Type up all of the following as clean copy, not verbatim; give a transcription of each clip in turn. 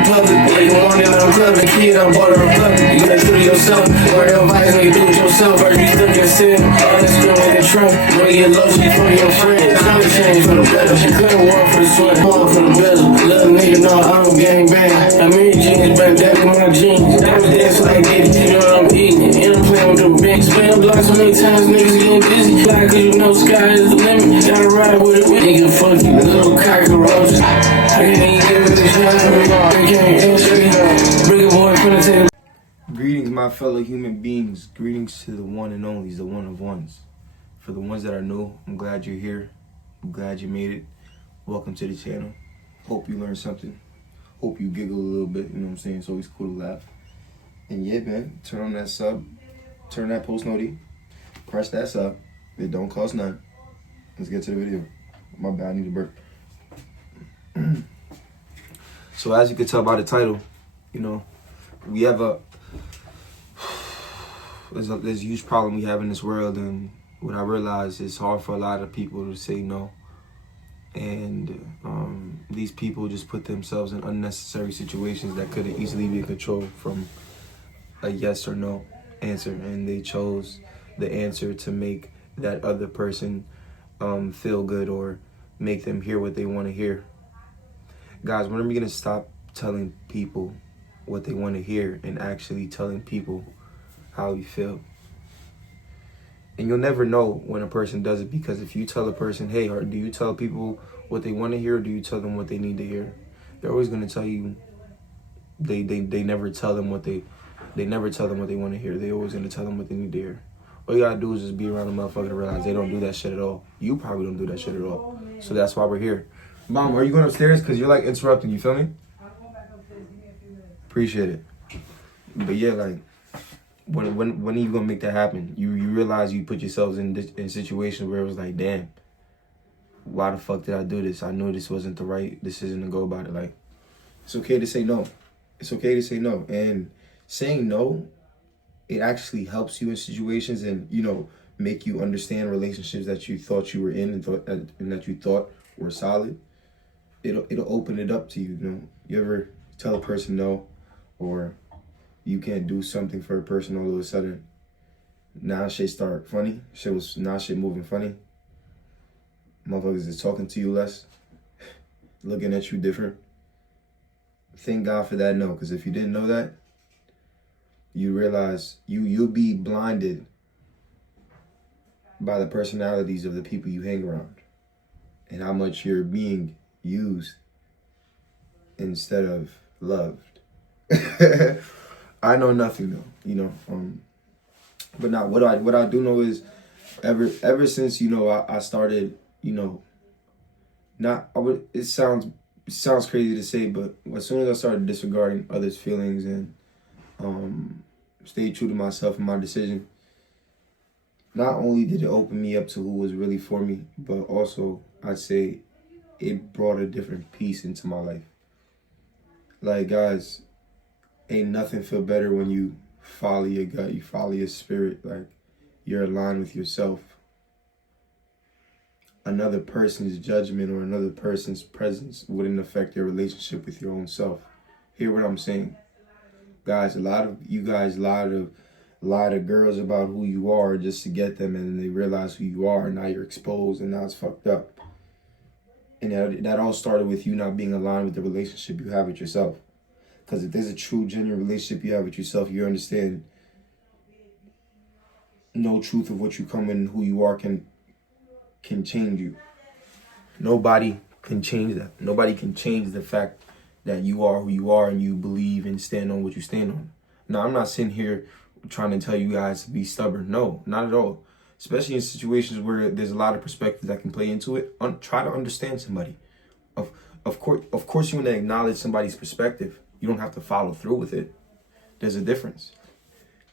in public. Like you want it when I'm clubbing. Kid, I'm part of a public. You gotta do it yourself. Or advice, nigga, do it yourself. Or you stuck in sin. All that still in the trunk. Boy, get low, she from your friends. Time to change for the better. She couldn't walk for the sweat. Fall for the bezel. Little nigga, no, I don't gang bang. I mean jeans, but that's my jeans. I'm dancing like this, you know what I'm eating. And I'm playing with the big spam blocks so many times, niggas getting busy. Fly, cause you know sky is the limit. Gotta ride with it. Nigga, fuck you, little cockroach. I can't even give it a shot. I can't answer you. Bring a boy from the table. Greetings, my fellow human beings. Greetings to the one and onlys, the one of ones. For the ones that are new, I'm glad you're here. I'm glad you made it. Welcome to the channel. Hope you learned something. Hope you giggle a little bit, you know what I'm saying? It's always cool to laugh. And yeah, man, turn on that sub, turn that post noti, press that sub. It don't cost none. Let's get to the video. My bad, I need a burp. So as you can tell by the title, you know, we have there's a huge problem we have in this world, and what I realize is it's hard for a lot of people to say no. And these people just put themselves in unnecessary situations that could easily be controlled from a yes or no answer, and they chose the answer to make that other person feel good or make them hear what they want to hear. Guys, when are we gonna stop telling people what they want to hear and actually telling people how we feel? And you'll never know when a person does it, because if you tell a person, hey, or do you tell people what they want to hear, or do you tell them what they need to hear? They're always going to tell you, they never tell them what they never tell them what they want to hear. They always going to tell them what they need to hear. All you got to do is just be around a motherfucker to realize they don't do that shit at all. You probably don't do that shit at all. So that's why we're here. Mom, are you going upstairs? Because you're like interrupting, you feel me? Appreciate it. But yeah, like, when are you gonna make that happen? You realize you put yourselves in situations where it was like, damn, why the fuck did I do this? I knew this wasn't the right decision to go about it. Like, it's okay to say no. It's okay to say no. And saying no, it actually helps you in situations and, you know, make you understand relationships that you thought you were in and that you thought were solid. It'll open it up to you, you know. You ever tell a person no, or you can't do something for a person, all of a sudden, now shit start funny. Now shit moving funny. Motherfuckers is talking to you less, looking at you different. Thank God for that no, because if you didn't know that, you realize you'll be blinded by the personalities of the people you hang around and how much you're being used instead of loved. I know nothing though, you know. But now what I do know is ever since, you know, I started, you know, it sounds crazy to say, but as soon as I started disregarding others' feelings and stayed true to myself and my decision, not only did it open me up to who was really for me, but also I'd say it brought a different peace into my life. Like, guys, ain't nothing feel better when you follow your gut, you follow your spirit, like you're aligned with yourself. Another person's judgment or another person's presence wouldn't affect your relationship with your own self. Hear what I'm saying? Guys, a lot of you guys lie to girls about who you are just to get them, and they realize who you are, and now you're exposed, and now it's fucked up. And that all started with you not being aligned with the relationship you have with yourself. Because if there's a true, genuine relationship you have with yourself, you understand no truth of what you come in and who you are can change you. Nobody can change that. Nobody can change the fact that you are who you are and you believe and stand on what you stand on. Now, I'm not sitting here trying to tell you guys to be stubborn. No, not at all. Especially in situations where there's a lot of perspectives that can play into it. Try to understand somebody. Of course, you want to acknowledge somebody's perspective. You don't have to follow through with it. There's a difference.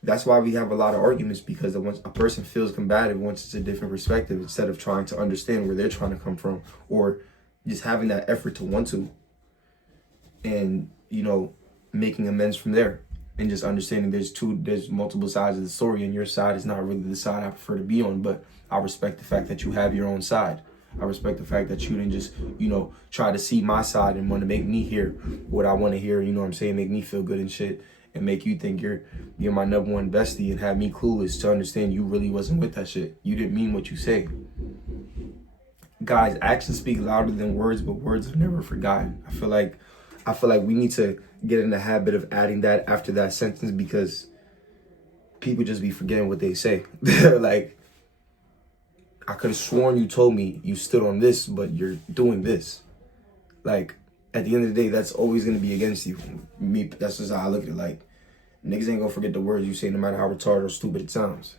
That's why we have a lot of arguments, because once a person feels combative once it's a different perspective, instead of trying to understand where they're trying to come from, or just having that effort to want to, and, you know, making amends from there, and just understanding there's multiple sides of the story, and your side is not really the side I prefer to be on, but I respect the fact that you have your own side. I respect the fact that you didn't just, try to see my side and want to make me hear what I want to hear, you know what I'm saying? Make me feel good and shit, and make you think you're my number one bestie, and have me clueless to understand you really wasn't with that shit. You didn't mean what you say. Guys, actions speak louder than words, but words are never forgotten. I feel like we need to get in the habit of adding that after that sentence, because people just be forgetting what they say. Like, I could have sworn you told me you stood on this, but you're doing this. Like, at the end of the day, that's always gonna be against you. Me, that's just how I look at it. Like, niggas ain't gonna forget the words you say, no matter how retarded or stupid it sounds,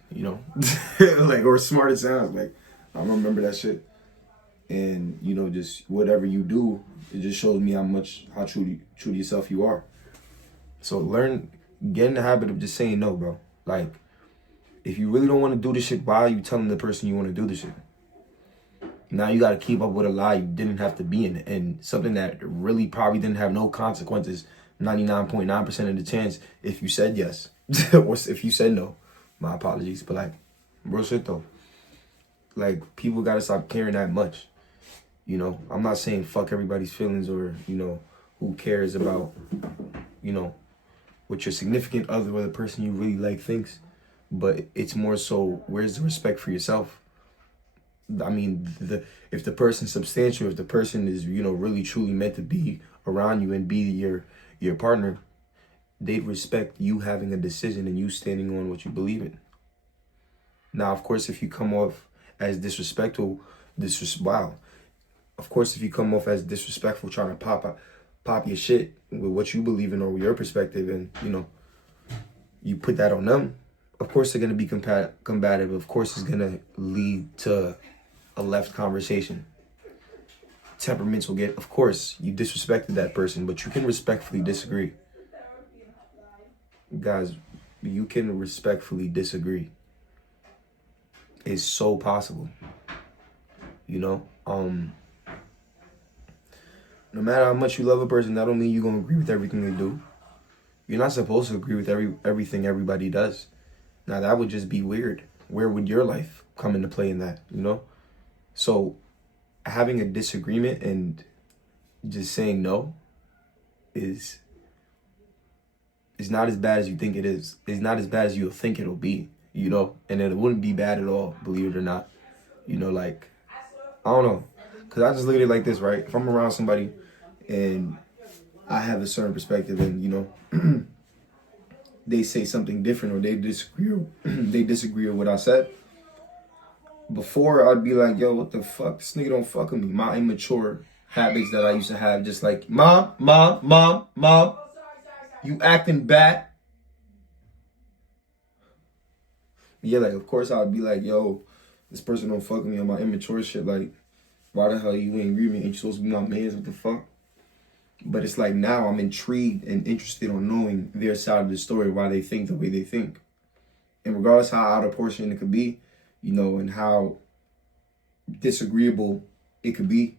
like, or smart it sounds. Like, I'm gonna remember that shit. And, just whatever you do, it just shows me how true to yourself you are. So get in the habit of just saying no, bro. Like, if you really don't want to do this shit, why are you telling the person you want to do this shit? Now you got to keep up with a lie you didn't have to be in, and something that really probably didn't have no consequences 99.9% of the chance if you said yes or if you said no. My apologies, but like, real shit though. Like, people got to stop caring that much. I'm not saying fuck everybody's feelings or, who cares about, what your significant other or the person you really like thinks. But it's more so, where's the respect for yourself? I mean, if the person's substantial, if the person is, really truly meant to be around you and be your partner, they'd respect you having a decision and you standing on what you believe in. Now, of course, if you come off as disrespectful, Of course, if you come off as disrespectful, trying to pop your shit with what you believe in or your perspective, and you put that on them, of course they're gonna be combative. Of course, it's gonna lead to a left conversation. Temperaments will get. Of course, you disrespected that person, but you can respectfully disagree. Guys, you can respectfully disagree. It's so possible. No matter how much you love a person, that don't mean you're gonna agree with everything they do. You're not supposed to agree with everything everybody does. Now, that would just be weird. Where would your life come into play in that, So, having a disagreement and just saying no is not as bad as you think it is. It's not as bad as you think it'll be, And it wouldn't be bad at all, believe it or not. Like, I don't know. Because I just look at it like this, right? If I'm around somebody and I have a certain perspective and, they say something different or they disagree with what I said, before I'd be like, yo, what the fuck? This nigga don't fuck with me. My immature habits that I used to have, just like, mom, you acting bad. Yeah, like, of course I'd be like, yo, this person don't fuck with me on my immature shit. Like, why the hell you ain't agree with me? Ain't you supposed to be my mans? What the fuck? But it's like, now I'm intrigued and interested on knowing their side of the story, why they think the way they think. And regardless how out of proportion it could be, and how disagreeable it could be,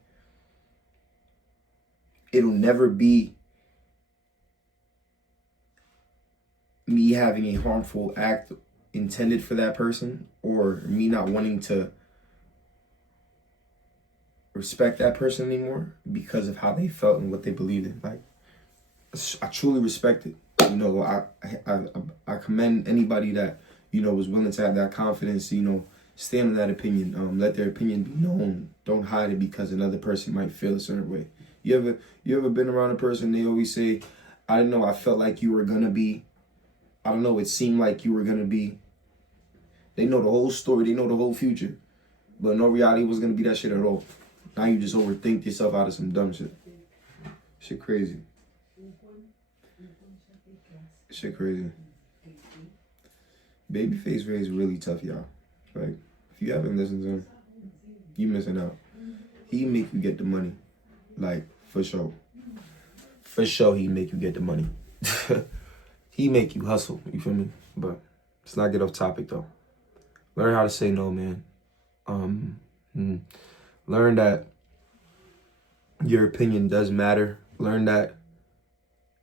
it'll never be me having a harmful act intended for that person or me not wanting to respect that person anymore because of how they felt and what they believed in. Like, I truly respect it. I commend anybody that was willing to have that confidence. Stand on that opinion. Let their opinion be known. Don't hide it because another person might feel a certain way. You ever been around a person? They always say, "I don't know. I felt like you were gonna be. I don't know. It seemed like you were gonna be." They know the whole story. They know the whole future, but no reality was gonna be that shit at all. Now you just overthink yourself out of some dumb shit. Shit crazy. Shit crazy. Babyface Ray is really tough, y'all. Like, if you haven't listened to him, you missing out. He make you get the money. Like, for sure. For sure he make you get the money. He make you hustle, you feel me? But let's not get off topic though. Learn how to say no, man. Learn that your opinion does matter. Learn that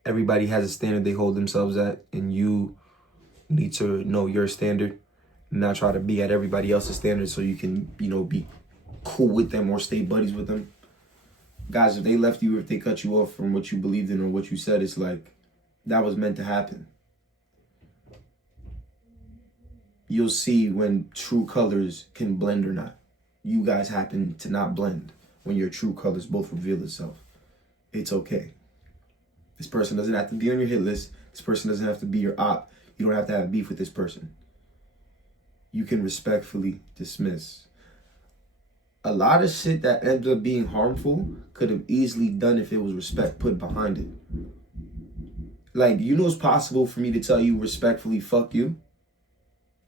everybody has a standard they hold themselves at, and you need to know your standard and not try to be at everybody else's standard so you can, be cool with them or stay buddies with them. Guys, if they left you or if they cut you off from what you believed in or what you said, it's like that was meant to happen. You'll see when true colors can blend or not. You guys happen to not blend when your true colors both reveal itself. It's okay. This person doesn't have to be on your hit list. This person doesn't have to be your op. You don't have to have beef with this person. You can respectfully dismiss. A lot of shit that ended up being harmful could have easily done if it was respect put behind it. Like, you know it's possible for me to tell you respectfully, fuck you.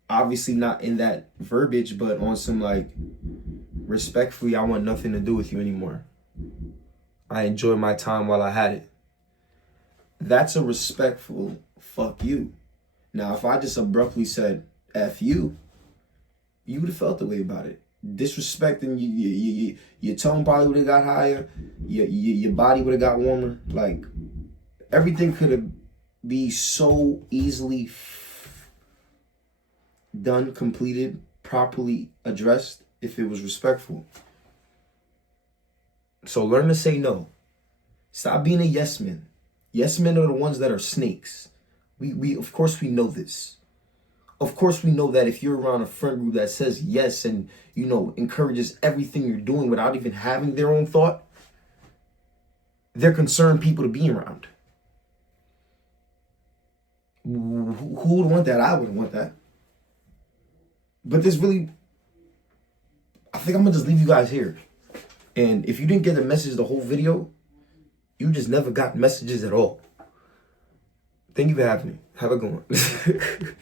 Obviously not in that verbiage, but on some like, respectfully, I want nothing to do with you anymore. I enjoyed my time while I had it. That's a respectful fuck you. Now, if I just abruptly said F you, you would have felt the way about it. Disrespecting you, your tone probably would have got higher. Your body would have got warmer. Like, everything could have been so easily done, completed, properly addressed if it was respectful. So learn to say no. Stop being a yes man. Yes men are the ones that are snakes. We of course we know this. Of course we know that if you're around a friend group that says yes and, you know, encourages everything you're doing without even having their own thought, they're concerned people to be around. Who would want that? I wouldn't want that. But this really, I think I'm going to just leave you guys here. And if you didn't get the message the whole video, you just never got messages at all. Thank you for having me. Have a good one.